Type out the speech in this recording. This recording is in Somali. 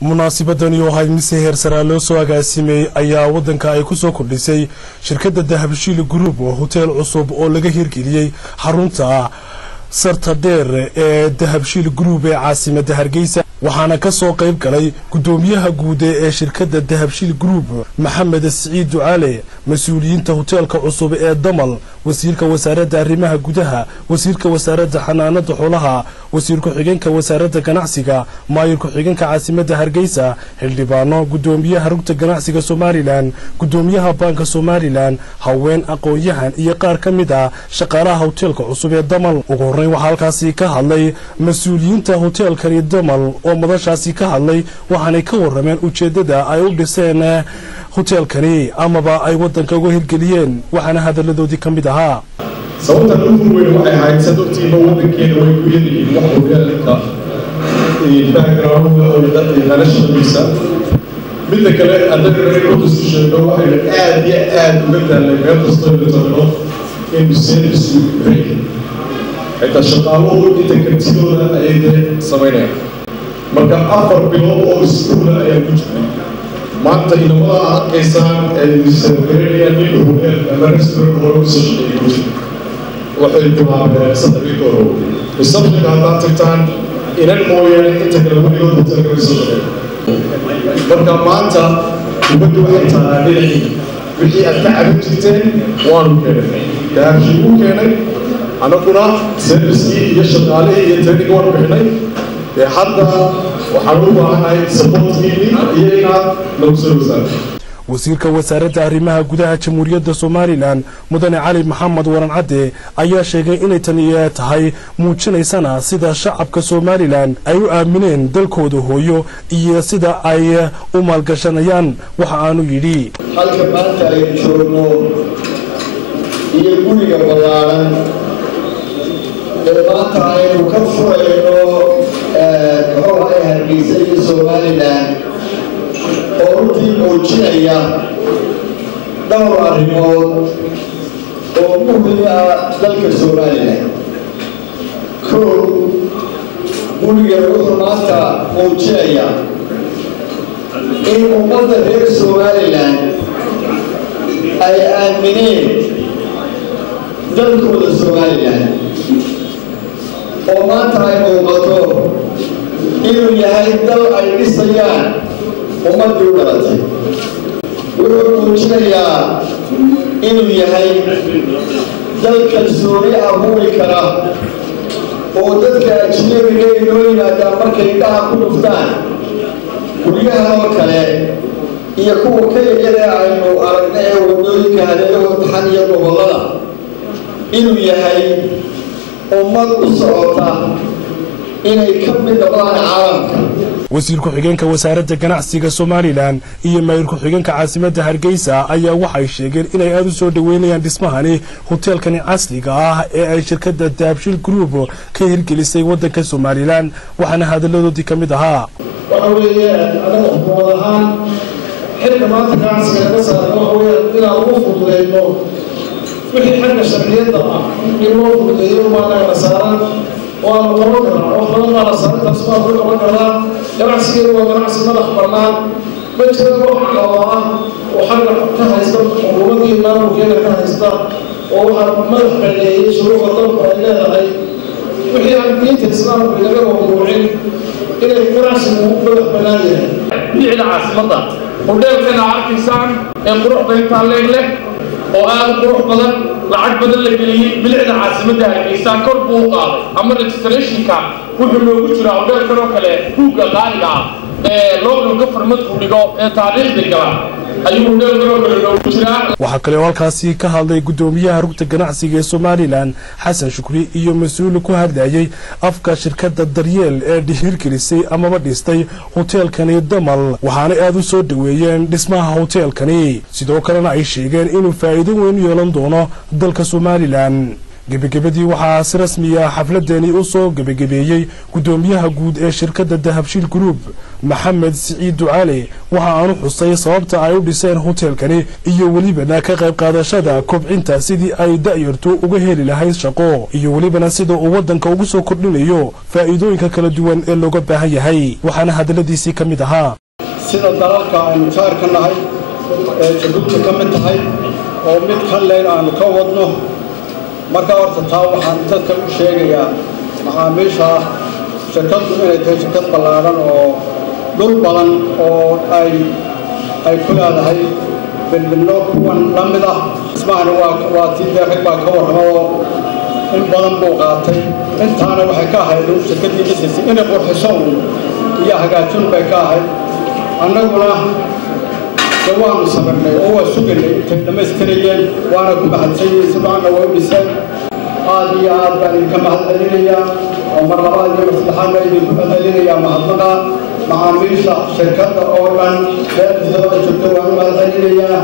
munaasabadani oo ahayd mise heer sare loo soo agaasimay ayaa wadanka ay ku soo kordhisay shirkadda Dahabshiil Group oo hotel cusub oo laga hirgeliyay xarunta sarta dheer ee Dahabshiil Group ee caasimadda Hargeysa waxaana ka soo qayb galay gudoomiyaha guud ee shirkadda Dahabshiil Group Maxamed Saciid Ducaale mas'uuliyiinta hotelka cusub ee Damal wasiirka wasaaradda arrimaha gudaha wasiirka wasaaradda xanaanada xoolaha wasiirka xigeenka wasaaradda ganacsiga maayirka xigeenka caasimadda Hargeysa xildhibaano gudoomiyaha rugta ganacsiga Somaliland gudoomiyaha banka Somaliland haween aqoon-yahan iyo qaar ka mid ah shaqaalaha hotelka cusub ee Damal ugu horreyn waxa halkaasi ka hadlay mas'uuliyiinta hotelka Damal oo madashaasi ka hadlay waxaanay ka warameen ujeedada ay u dhiseen hotelkani amaba ay wadanka uga hirgeliyeen waxaana hadaladoodii ka mid ahaa sababta ugu weyn waxay ahayd saddex wadankeena way ku yeelayeen wax hotelka background oo noloshiisa midda kale adaga reerku sheego waxay aad uga daalay meel kasta oo taalo in service break inta shaqaaluhu inta kartidooda ay sameeyeen marka afar bilood oo iskuul ayaa ku jiray maanta inamada arkaysaan ee sameeyeen in hotel ama restaurant oo soo shaqeeyo waxay bilaabeen saddex bilood isabta hadda tagtaan inay mooyaan inta kala wadiyo hotelka soo shaqeeyo marka maanta dibadda waxay tahay wixii aad ka cabin jirteen waan keenay Dahabshiil u keenay anaguna service iyo shaqaale iyo training waan bixinay hadda waxaan u baahanahay support-kiini iyo inaad nagu soo wasaarto wasiirka wasaaradda arrimaha gudaha jamhuuriyadda Somaliland mudane Cali Maxamed Waran Cadde ayaa sheegay inay tani tahay muujinaysana sida shacabka Somaliland ay u aamineen dalkooda hooyo iyo sida ay u maalgashanayaan waxa aanu yidhi halka maanta ay joogno iyo guriga ballaaran ee maanta aynu ka furayno Hargeysa iyo Somaliland oo runtii muujinaya dhowr arrimood oo muhiim ah dalka Somaliland guriga wuxuu maanta muujinaya in ummadda reer Somaliland ay aamineen dalkooda Somaliland oo maanta ay muuqato inuu yahay dal ay dhisayaan ummadii u dhalatay wuxuu muujinayaa inuu yahay dal kalsooni abuuri kara oo dadka ajnabiga ay noo yimaadaan markay indhaha ku dhuftaan guryaha oo kale iyo kuwa ka yaryada aynu aragna ee wadooyinka hareerahooda taxan iyo gobollada inuu yahay ummad u socota inay ka mid noqdaan caalamka wasiirka xigeenka wasaaradda ganacsiga Somaliland iyo maayirka xigeenka caasimadda Hargeysa ayaa waxay sheegeen inay aad u soo dhaweynayaan dhismahani hotelkani casriga ah ee ay shirkadda Dahabshiil Group ka hirgelisay wadanka Somaliland waxaana hadaladoodii ka mid ahaa waxa weeyaan anaga xukuumadahan xilka maanta ganacsiga ka saaran waxa weeyaan inaan ugu fududeyno wixii xagga sharciyadda ah in loo fududeeyo maanaga saaran وأنا طلبنا وأخذنا على صارت أسباب وقرنا جرعسي وجرعسي ملح برنامج بجد روح على الله وحنا كها يسبب حكومتي ما ممكن كها يسبب وحنا ملح اللي شروط الطلب إلى هاي وحي عن دين الإسلام بلغة موضوعين إلى جرعسي ملح بناديه بيع عاصمة ودير كنا عارف إنسان يروح بين طالع oo aad qurux badan lacag badan la geliyay bilicda caasimadda Hargeysa kor buu qaaday ama registration-ka wuxuu loogu jiraa hotelkan oo kale buugga qaaliga ah ee loo government-ku dhigo ee taariikhda gala ayuu hotelkan oo kale loogu jiraa waxa kale oo halkaasi ka hadlay gudoomiyaha rugta ganacsiga ee Somaliland Xasan Shukri iyo mas'uul ku hadlayay afka shirkadda Daryeel ee hirgelisay amaba dhistay hotelkani Damal waxaana aad u soo dhaweeyeen dhismaha hotelkani sidoo kalena ay sheegeen inuu faa'iido weyn yeelan doono dalka Somaliland gebagabadii waxaa si rasmi ah xafladani u soo gebagabeeyey gudoomiyaha guud ee shirkadda dahabshiil group maxamed siciid ducaale waxa aanu xusay sababta ay u dhiseen hoteelkani iyo welibana ka qayb qaadashada kobcinta sidii ay da'yartu uga heli lahayd shaqo iyo welibana sida uu waddanka ugu soo kordhinayo faa'iidooyinka kala duwan ee looga baahan yahay waxaana hadaladiisii ka mid ahaa sida dalalka aynu jaarka nahay ee Jabuuti ka mid tahay oo mid ka leen aanu ka wadno marka horta taa waxaan dadka u sheegayaa macaamiisha shirkaddu inay tahay shirkad ballaaran oo dhul badan oo ay ku leedahay bilbilno kuwan la mid ah ismahana waa tii deeqay baa ka warramo in badan buu qaatay intaana waxay ka ahayd shirkaddii dhisaysa inay qurxiso iyo hagaajin bay ka ahayd annaguna waanu sabarnay oo waa suganay intay dhammaystirayeen waana ku mahadsanyihiin si fiicanna way u dhiseen aad iyo aad baan idinka mahadcelinayaa oo mar labaad iyo mar saddexaadna idinku mahadcelinayaa mahadnaqa macaamiisha shirkadda oo dhan meel kastaba ay joogto waan u mahadcelinayaa